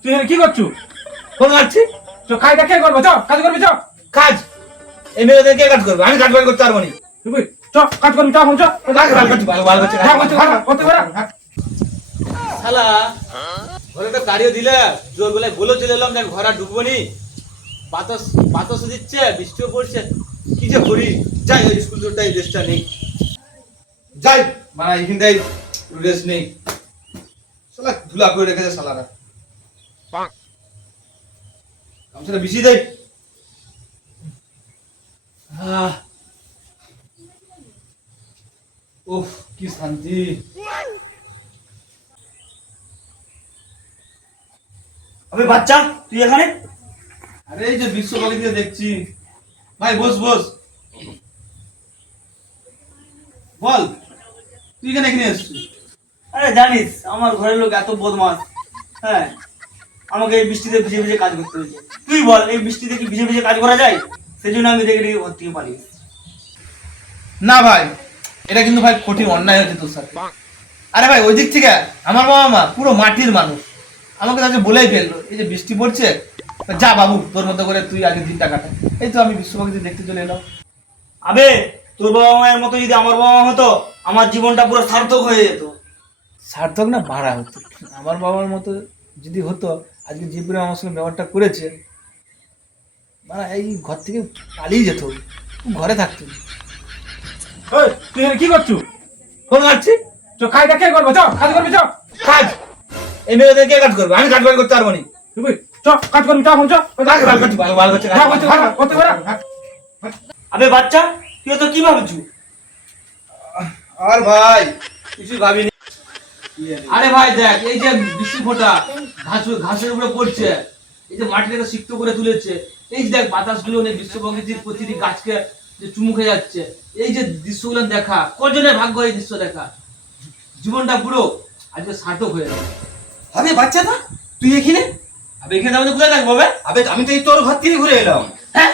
তুই এখানে কি করছু? ফোন মারছি। তো খাইটা কে করবো? চ কাজ করবি, চ। কাজ এই মেয়েদের কে কাজ করবে? আমি কাজ বাজ করতে পারবো না। তুই চ কাজ করবি, চ এখন চ। কাজ ভালো করছি, ভালো করছি, যা করছিস, ভালো করতে পারা। শালা ঘরে তো গাড়িও দিলে, জোর বেলায় বলে চলে এলাম যে ঘরে আর ঢুকবো নি। বাতাস বাতাসও দিচ্ছে, বৃষ্টিও পড়ছে, কি যে করি। যাই ওই স্কুল জোরটাই রেস্টটা নেই, যাই মানে এখানটাই রেস্ট নেই। শালা ধুলা করে রেখেছে শালারা। গামছাটা বিছিয়ে দেয়। উফ কি শান্তি। আবে বাচ্চা, তুই এখানে? আরে এই যে বিশ্বকালী দিয়ে দেখছি। ভাই বস বস, বল তুই কেন এখানে এসছিস? আরে জানিস আমার ঘরের লোক এত বদমাস। হ্যাঁ, আমাকে এই বৃষ্টিতে ভিজে ভিজে কাজ করতে হয়েছে। তুই বল, এই বৃষ্টিতে কি ভিজে ভিজে কাজ করা যায়? সেই জন্য আমি দেখে ঘর থেকে পালিয়ে এসেছি। না ভাই, এটা কিন্তু ভাই কঠিন অন্যায় হচ্ছে তোর সাথে। আরে ভাই ওই দিক থেকে আমার বাবা মা পুরো মাটির মানুষ, আমাকে তাকে বলেই ফেললো এই যে বৃষ্টি পড়ছে, যা বাবু তোর মতো করে তুই আগে দিনটা কাটা। এই তো আমি বিশ্বকালীতে দেখতে চলে এলাম। আবে তোর বাবা মায়ের মতো যদি আমার বাবা মা হতো, আমার জীবনটা পুরো সার্থক হয়ে যেত। সার্থক না ভাড়া হতো। আমার বাবার মতো যদি হতো, আজকে যে পরিমাণ আমার সঙ্গে ব্যবহারটা করেছে, মানে এই ঘর থেকে পালিয়ে যেত, ঘরে থাকতো না। ওই তুই এখানে কি করছু? ফোন মারছি। তো খাইটা কে করবো? চ কাজ করবি, চ। কাজ এই মেয়েদের কে কাজ করবে? আমি কাজ বাজ করতে পারবো না। তুই চ কাজ করবি, চ এখন চ। কাজ ভালো করছি, ভালো ভালো করছি, যা করছিস, ভালো করতে পারা। আবে বাচ্চা, তুই তো কি ভাবছু? আর ভাই কিছু ভাবিনি। আরে ভাই দেখ, এই যে বৃষ্টি ফোঁটা ঘাসের উপরে পড়ছে, এই যে মাটিটাকে সিক্ত করে তুলেছে, এই যে দেখ বাতাসগুলো নেই, বিশ্ব প্রকৃতির প্রতিটি গাছকে যে চুমু খেয়ে যাচ্ছে, এই যে দৃশ্যগুলো দেখা, কজনের ভাগ্য এই দৃশ্য দেখা। জীবনটা পুরো আজকে সার্থক হয়ে গেল। আবে বাচ্চাটা তুই এখানে? আবে এখানে আমাদের কোথায় থাকবো? আবে আমি তো এই তোর ঘর থেকে ঘুরে এলাম। হ্যাঁ,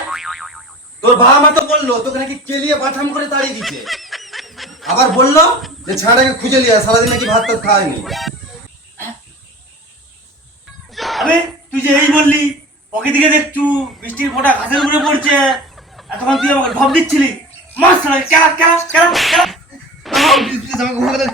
তোর বাবা মা তো বললো তোকে নাকি কেলিয়ে পাঠাম করে তাড়িয়ে দিচ্ছে। আবার বললো যে ছাড়াকে খুঁজে লিয়া, সারাদিন নাকি ভাত টাত খায়নি। আবে তুই যে এই বললি প্রকৃতিকে দেখছু, বৃষ্টির ফোঁটা ঘাসের উপরে পড়ছে, এতক্ষণ তুই আমাকে ঢপ দিচ্ছিলি। মাস কেলা কেলা কেলা কেলা। আমাকে